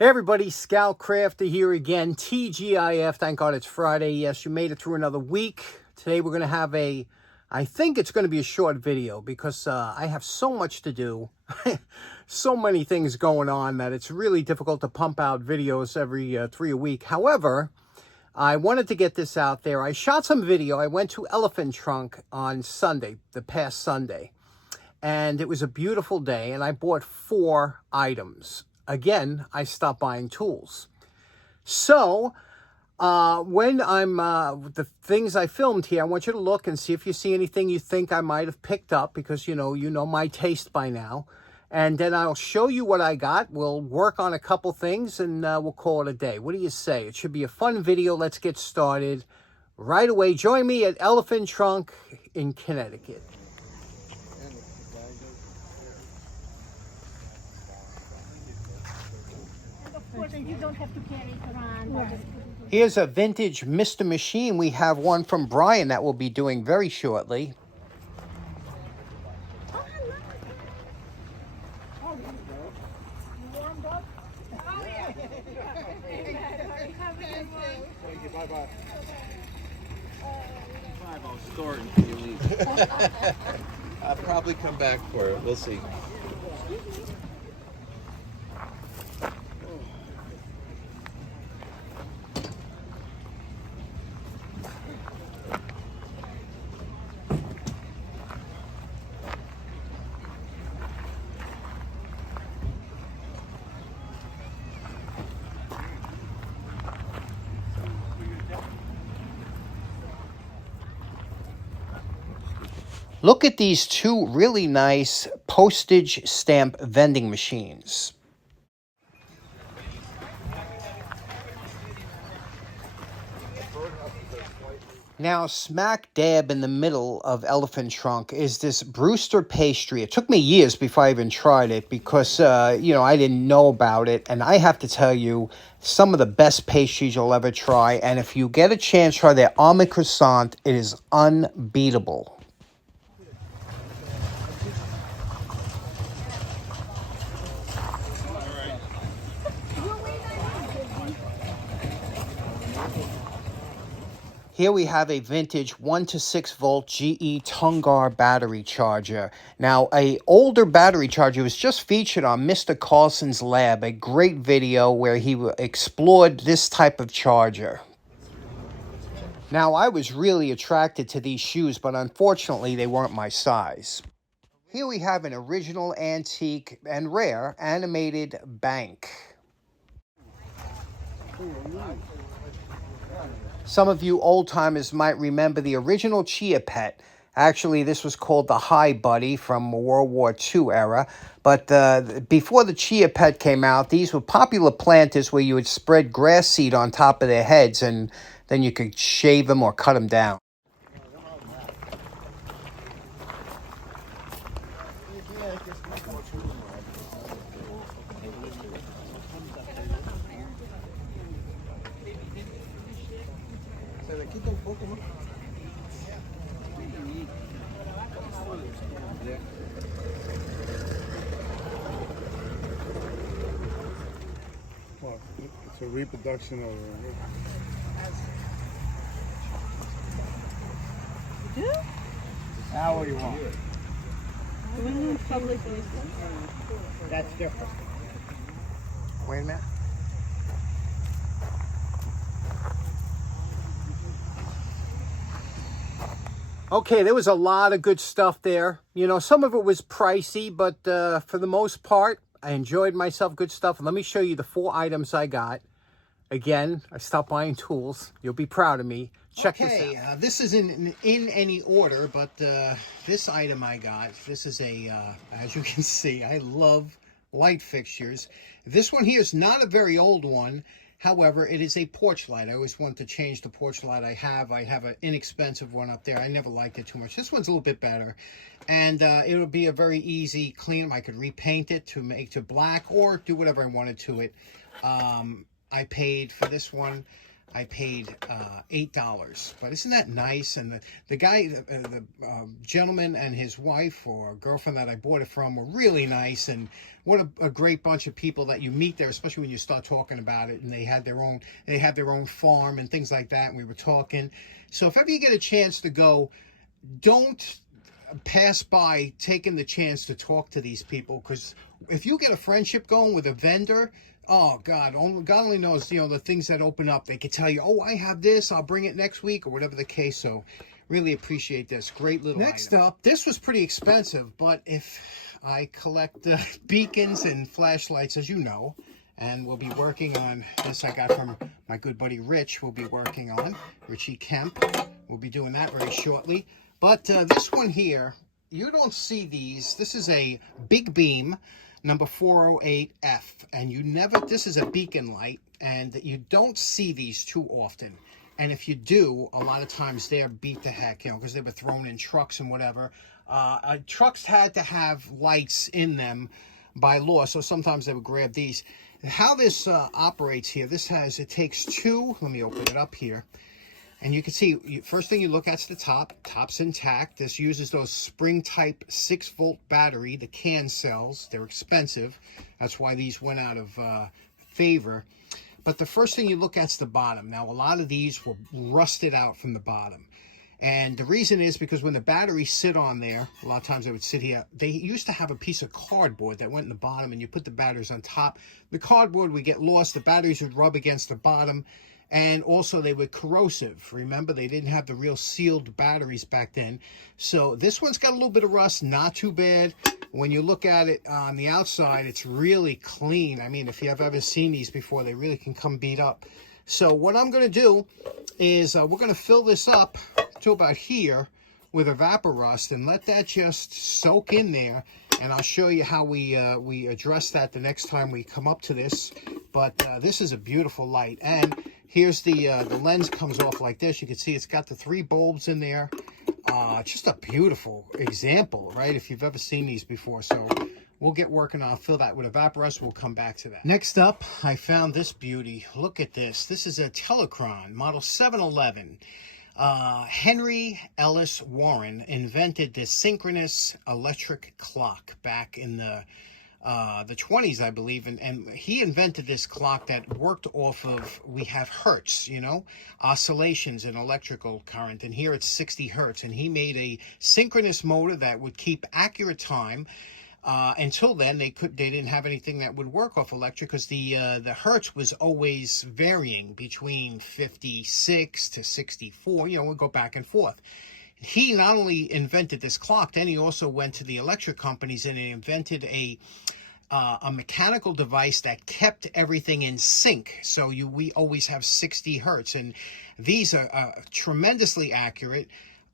Hey everybody, Scout Crafter here again, TGIF. Thank God it's Friday. Yes, you made it through another week. Today we're going to have I think it's going to be a short video because I have so much to do. So many things going on that it's really difficult to pump out videos every 3 a week. However, I wanted to get this out there. I shot some video. I went to Elephant Trunk on Sunday, the past Sunday. And it was a beautiful day, and I bought 4 items. Again, I stopped buying tools. So, when I'm, the things I filmed here, I want you to look and see if you see anything you think I might have picked up, because you know my taste by now. And then I'll show you what I got. We'll work on a couple things, and we'll call it a day. What do you say? It should be a fun video. Let's get started right away. Join me at Elephant Trunk in Connecticut. You don't have to carry it around. Right. Here's a vintage Mr. Machine. We have one from Brian that we'll be doing very shortly. Oh, you warmed up? Oh, yeah. Thank you. Bye-bye. I'll store it until you leave. I'll probably come back for it. We'll see. Look at these 2 really nice postage stamp vending machines. Now, smack dab in the middle of Elephant Trunk is this Brewster pastry. It took me years before I even tried it because, I didn't know about it. And I have to tell you, some of the best pastries you'll ever try. And if you get a chance to try their almond croissant, it is unbeatable. Here we have a vintage 1 to 6 volt GE Tungar battery charger. Now, a older battery charger was just featured on Mr. Carlson's Lab, a great video where he explored this type of charger. Now, I was really attracted to these shoes, but unfortunately, they weren't my size. Here we have an original, antique, and rare animated bank. Some of you old-timers might remember the original Chia Pet. Actually, this was called the Hi Buddy from World War II era. But before the Chia Pet came out, these were popular planters where you would spread grass seed on top of their heads, and then you could shave them or cut them down. Well, it's a reproduction of You do? How you want? That's different. Wait a minute. Okay, there was a lot of good stuff there. You know, some of it was pricey, but for the most part, I enjoyed myself. Good stuff. Let me show you the 4 items I got. Again, I stopped buying tools. You'll be proud of me. Check this out. This isn't in any order, but this item I got, this is as you can see, I love light fixtures. This one here is not a very old one. However, it is a porch light. I always want to change the porch light I have. I have an inexpensive one up there. I never liked it too much. This one's a little bit better. And it'll be a very easy clean. I could repaint it to make it black or do whatever I wanted to it. I paid for this one I paid $8. But isn't that nice? And the guy, the gentleman and his wife or girlfriend that I bought it from were really nice. And what a great bunch of people that you meet there, especially when you start talking about it. And they had their own farm and things like that. And we were talking. So if ever you get a chance to go, don't pass by taking the chance to talk to these people, because if you get a friendship going with a vendor, oh God, God only knows, the things that open up. They could tell you, oh, I have this, I'll bring it next week, or whatever the case. So really appreciate this. Great little Next item. Up, this was pretty expensive, but if I collect beacons and flashlights, as you know, and we'll be working on this I got from my good buddy Rich. We'll be working on Richie Kemp. We'll be doing that very shortly. But this one here, you don't see these. This is a big beam, number 408F. And this is a beacon light, and you don't see these too often. And if you do, a lot of times they're beat to heck, because they were thrown in trucks and whatever. Trucks had to have lights in them by law, so sometimes they would grab these. How this operates here, it takes two, let me open it up here. And you can see, first thing you look at's the top. Top's intact. This uses those spring-type 6-volt battery, the can cells. They're expensive. That's why these went out of favor. But the first thing you look at's the bottom. Now, a lot of these were rusted out from the bottom. And the reason is because when the batteries sit on there, a lot of times they would sit here, they used to have a piece of cardboard that went in the bottom, and you put the batteries on top. The cardboard would get lost. The batteries would rub against the bottom. And also they were corrosive. Remember, they didn't have the real sealed batteries back then. So this one's got a little bit of rust, not too bad. When you look at it on the outside, it's really clean. I mean, if you have ever seen these before, they really can come beat up. So what I'm going to do is we're going to fill this up to about here with Evaporust and let that just soak in there. And I'll show you how we address that the next time we come up to this. But this is a beautiful light. And here's the lens comes off like this. You can see it's got the 3 bulbs in there. Just a beautiful example, right? If you've ever seen these before. So we'll get working on fill that with Evaporust. We'll come back to that. Next up, I found this beauty. Look at this. This is a Telechron, model 711. Henry Ellis Warren invented this synchronous electric clock back in the 20s, I believe, and he invented this clock that worked off of, we have hertz, oscillations in electrical current, and here it's 60 hertz, and he made a synchronous motor that would keep accurate time. Until then, they didn't have anything that would work off electric, because the hertz was always varying between 56 to 64. We'd go back and forth. He not only invented this clock, then he also went to the electric companies and he invented a mechanical device that kept everything in sync. So we always have 60 hertz, and these are tremendously accurate.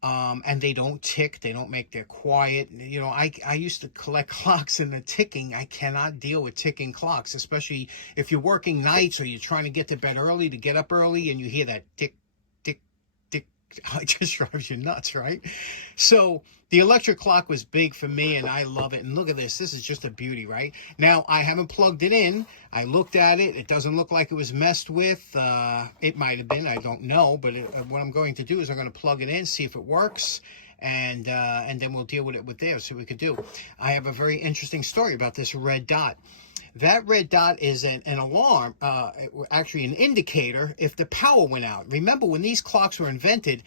And they don't tick. They don't make, they're quiet. I used to collect clocks, and the ticking, I cannot deal with ticking clocks, especially if you're working nights or you're trying to get to bed early to get up early, and you hear that tick, tick, tick. It just drives you nuts, right? So the electric clock was big for me, and I love it. And look at this. This is just a beauty, right? Now, I haven't plugged it in. I looked at it. It doesn't look like it was messed with. It might have been. I don't know. But what I'm going to do is I'm going to plug it in, see if it works, and then we'll deal with it there, see what we could do. I have a very interesting story about this red dot. That red dot is an alarm, actually an indicator if the power went out. Remember, when these clocks were invented,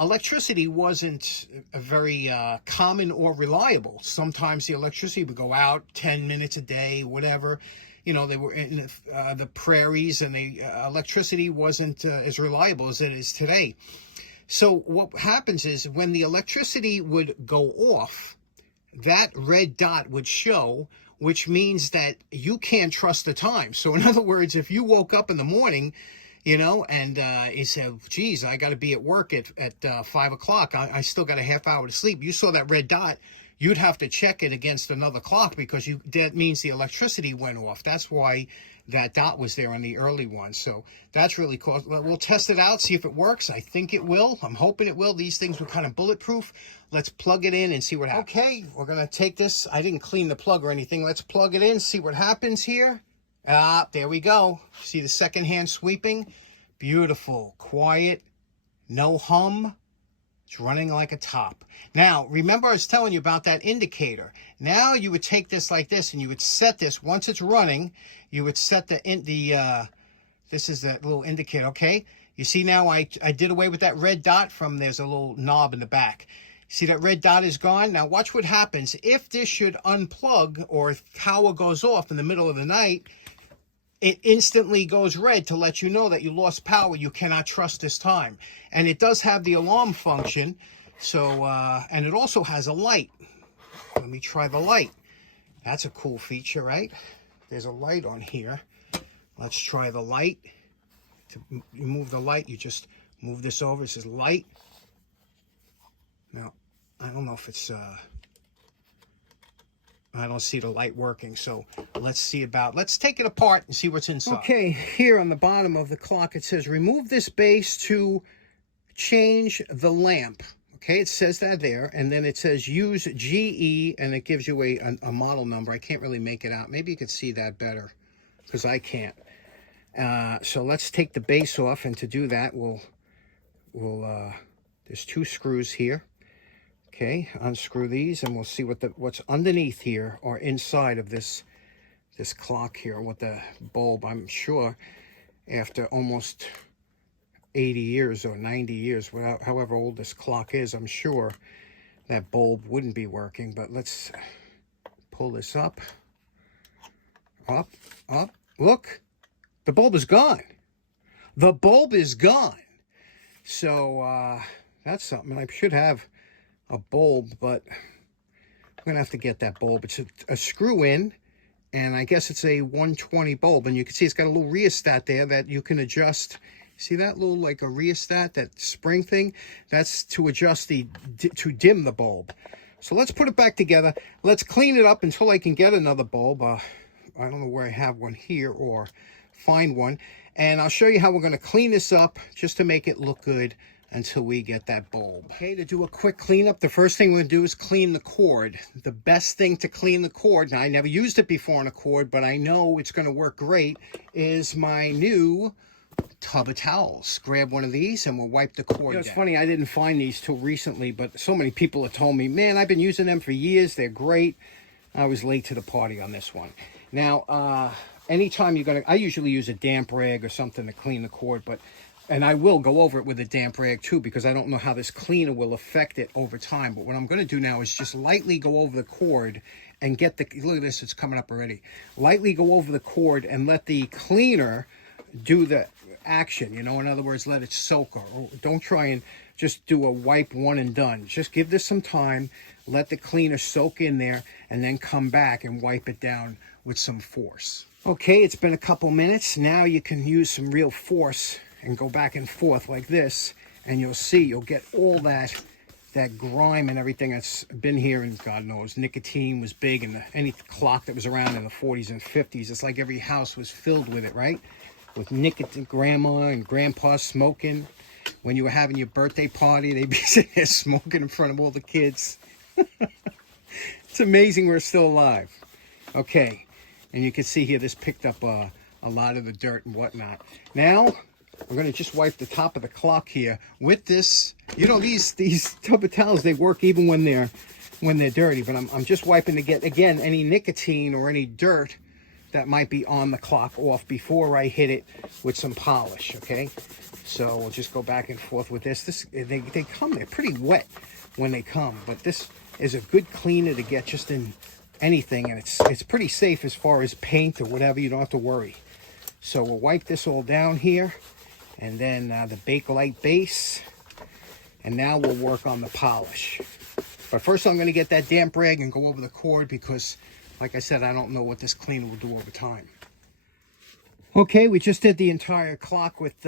electricity wasn't very common or reliable. Sometimes the electricity would go out 10 minutes a day, whatever. They were in the prairies, and the electricity wasn't as reliable as it is today. So what happens is when the electricity would go off, that red dot would show, which means that you can't trust the time. So in other words, if you woke up in the morning, and you said, geez, I got to be at work at 5 o'clock. I still got a half hour to sleep. You saw that red dot, you'd have to check it against another clock, because that means the electricity went off. That's why that dot was there on the early one. So that's really cool. We'll test it out, see if it works. I think it will. I'm hoping it will. These things were kind of bulletproof. Let's plug it in and see what happens. Okay, we're going to take this. I didn't clean the plug or anything. Let's plug it in, see what happens here. There we go. See the second hand sweeping? Beautiful, quiet, no hum. It's running like a top. Now, remember I was telling you about that indicator. Now you would take this like this and you would set this, once it's running, you would set this is that little indicator, okay? You see now I did away with that red dot from, there's a little knob in the back. See that red dot is gone? Now watch what happens. If this should unplug or if power goes off in the middle of the night, it instantly goes red to let you know that you lost power. You cannot trust this time. And it does have the alarm function. So, and it also has a light. Let me try the light. That's a cool feature, right? There's a light on here. Let's try the light. To move the light, you just move this over. It says light. Now, I don't know if it's... I don't see the light working, so let's take it apart and see what's inside. Okay, here on the bottom of the clock, it says, remove this base to change the lamp. Okay, it says that there, and then it says use GE, and it gives you a model number. I can't really make it out. Maybe you could see that better, because I can't. So let's take the base off, and to do that, there's 2 screws here. Okay, unscrew these and we'll see what's underneath here or inside of this clock here, what the bulb, I'm sure, after almost 80 years or 90 years, however old this clock is, I'm sure that bulb wouldn't be working. But let's pull this up. Look, the bulb is gone. The bulb is gone. So that's something. I should have a bulb, but I'm gonna have to get that bulb. It's a screw in, and I guess it's a 120 bulb, and you can see it's got a little rheostat there that you can adjust. See that little, like a rheostat, that spring thing? That's to adjust to dim the bulb. So let's put it back together. Let's clean it up until I can get another bulb. I don't know where I have one here or find one, and I'll show you how we're going to clean this up just to make it look good until we get that bulb. Okay, to do a quick cleanup, the first thing we're going to do is clean the cord. The best thing to clean the cord, and I never used it before on a cord, but I know it's going to work great, is my new tub of towels. Grab one of these and we'll wipe the cord down. It's funny, I didn't find these till recently, but so many people have told me, man, I've been using them for years. They're great. I was late to the party on this one. Now, anytime I usually use a damp rag or something to clean the cord, and I will go over it with a damp rag too, because I don't know how this cleaner will affect it over time. But what I'm going to do now is just lightly go over the cord and get look at this, it's coming up already. Lightly go over the cord and let the cleaner do the action. You know, in other words, let it soak, or don't try and just do a wipe one and done. Just give this some time, let the cleaner soak in there, and then come back and wipe it down with some force. Okay, it's been a couple minutes. Now you can use some real force and go back and forth like this, and you'll see, you'll get all that grime and everything that's been here. And God knows, nicotine was big, and any clock that was around in the 40s and 50s, it's like every house was filled with it, right? With nicotine, grandma and grandpa smoking. When you were having your birthday party, they'd be sitting there smoking in front of all the kids. It's amazing we're still alive. Okay, and you can see here, this picked up a lot of the dirt and whatnot. Now, we're going to just wipe the top of the clock here with this. You know, these tub of towels, they work even when they're dirty. But I'm just wiping to get, again, any nicotine or any dirt that might be on the clock off before I hit it with some polish, okay? So we'll just go back and forth with this. They're pretty wet when they come, but this is a good cleaner to get just in anything, and it's pretty safe as far as paint or whatever. You don't have to worry. So we'll wipe this all down here, and then the Bakelite base, and now we'll work on the polish. But first I'm going to get that damp rag and go over the cord, because like I said, I don't know what this cleaner will do over time. Okay, we just did the entire clock with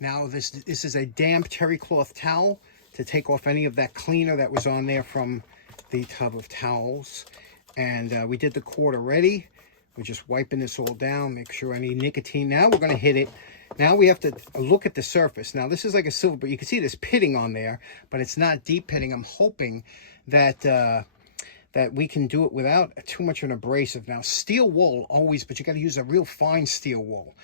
now this is a damp terry cloth towel to take off any of that cleaner that was on there from the tub of towels. And we did the cord already. We're just wiping this all down, make sure any nicotine. Now we're going to hit it. Now we have to look at the surface. Now this is like a silver, but you can see there's pitting on there, but it's not deep pitting. I'm hoping that that we can do it without too much of an abrasive. Now steel wool always, but you got to use a real fine steel wool.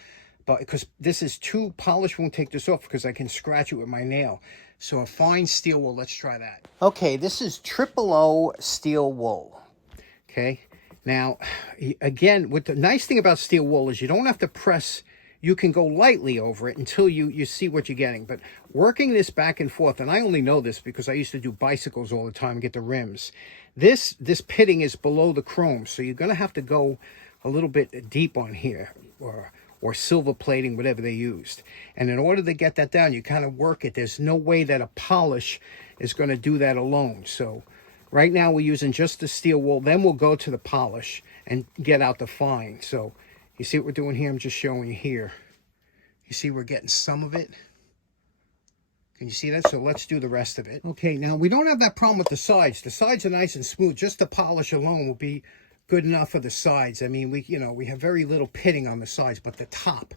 but because this is too polished, won't take this off because I can scratch it with my nail. So a fine steel wool, let's try that. Okay, this is 000 steel wool. Okay, now, again, what the nice thing about steel wool is you don't have to press. You can go lightly over it until you see what you're getting. But working this back and forth, and I only know this because I used to do bicycles all the time and get the rims. This pitting is below the chrome, so you're going to have to go a little bit deep on here, or silver plating, whatever they used. And in order to get that down, you kind of work it. There's no way that a polish is going to do that alone. So right now we're using just the steel wool. Then we'll go to the polish and get out the fine. So you see what we're doing here? I'm just showing you here. You see we're getting some of it. Can you see that? So let's do the rest of it. Okay, now we don't have that problem with the sides. The sides are nice and smooth. Just the polish alone will be good enough for the sides. I mean, we have very little pitting on the sides, but the top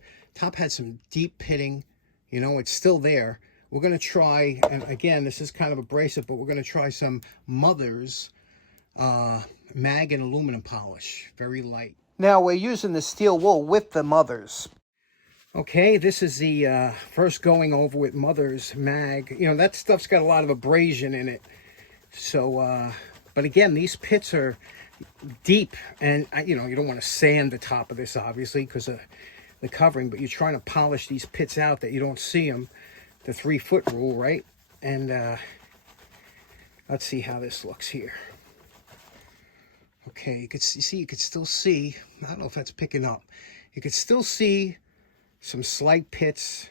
had some deep pitting. You know, it's still there. We're going to try, and again, this is kind of abrasive, but we're going to try some Mother's mag and aluminum polish. Very light. Now we're using the steel wool with the Mother's. Okay, this is the first going over with Mother's mag. You know, that stuff's got a lot of abrasion in it. So, but again, these pits are deep, and you know, you don't want to sand the top of this, obviously, because of the covering, but you're trying to polish these pits out that you don't see them. The 3-foot rule, right? And let's see how this looks here. Okay, you could see, you could still see, I don't know if that's picking up. You could still see some slight pits,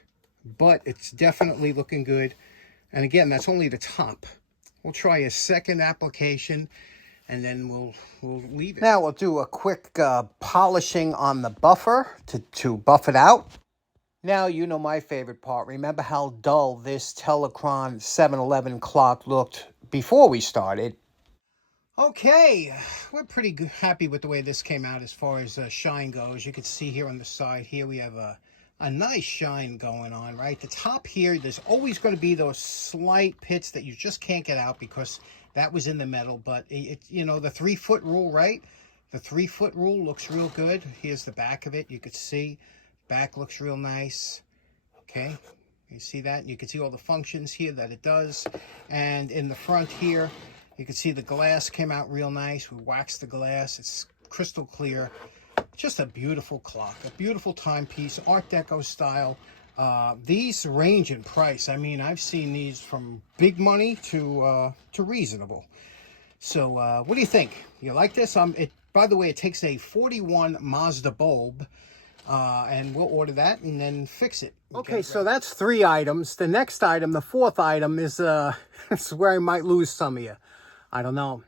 but it's definitely looking good. And again, that's only the top. We'll try a second application, and then we'll leave it. Now we'll do a quick polishing on the buffer to buff it out. Now you know my favorite part. Remember how dull this Telechron 711 clock looked before we started? Okay, we're pretty happy with the way this came out as far as shine goes. You can see here on the side here we have a nice shine going on, right? The top here, there's always going to be those slight pits that you just can't get out because that was in the metal. But, you know, the 3-foot rule, right? The 3-foot rule looks real good. Here's the back of it. You could see back looks real nice. Okay, you see that? You can see all the functions here that it does. And in the front here, you can see the glass came out real nice. We waxed the glass. It's crystal clear. Just a beautiful clock, a beautiful timepiece, Art Deco style. These range in price. I mean, I've seen these from big money to reasonable. So what do you think? You like this? By the way, it takes a 41 Mazda bulb, and we'll order that and then fix it. Okay, so that's 3 items. The next item, the 4th item, is it's where I might lose some of you. I don't know.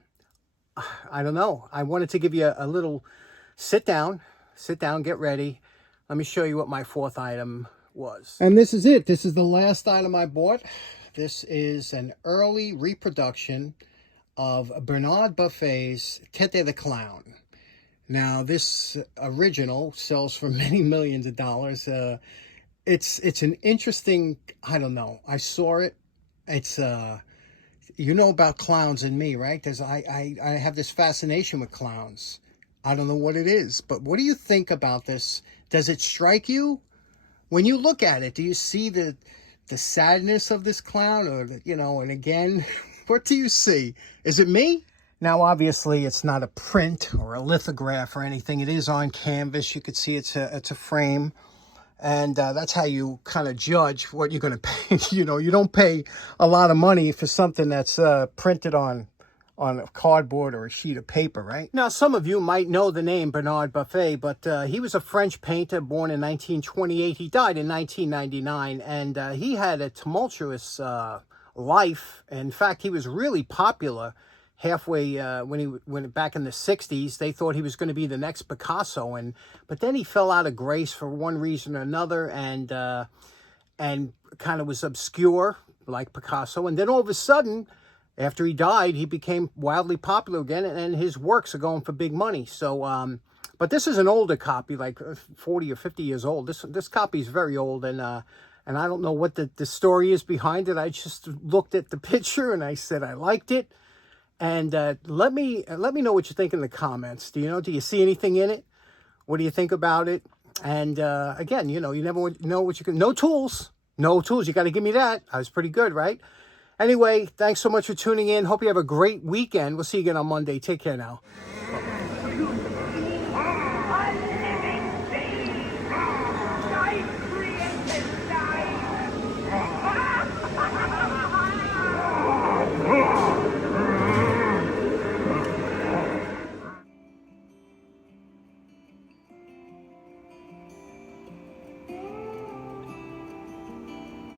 I wanted to give you a little sit down, get ready. Let me show you what my 4th item was. And this is it. This is the last item I bought. This is an early reproduction of Bernard Buffet's Tete the Clown. Now, this original sells for many millions of dollars. It's an interesting, I don't know. I saw it. It's you know about clowns and me, right? I have this fascination with clowns. I don't know what it is, but what do you think about this? Does it strike you? When you look at it, do you see the sadness of this clown, or you know? And again, what do you see? Is it me? Now, obviously, it's not a print or a lithograph or anything. It is on canvas. You could see it's a frame. And that's how you kind of judge what you're going to pay. You know, you don't pay a lot of money for something that's printed on a cardboard or a sheet of paper, right? Now, some of you might know the name Bernard Buffet, but he was a French painter born in 1928. He died in 1999, and he had a tumultuous life. In fact, he was really popular halfway when back in the 60s. They thought he was going to be the next Picasso, but then he fell out of grace for one reason or another, and kind of was obscure like Picasso. And then all of a sudden, after he died, he became wildly popular again, and his works are going for big money. So but this is an older copy, like 40 or 50 years old. This copy is very old, and I don't know what the story is behind it. I just looked at the picture and I said I liked it. And let me know what you think in the comments. Do you see anything in it? What do you think about it? And again, you know, you never know what you can. No tools. No tools. You got to give me that. I was pretty good, right? Anyway, thanks so much for tuning in. Hope you have a great weekend. We'll see you again on Monday. Take care now.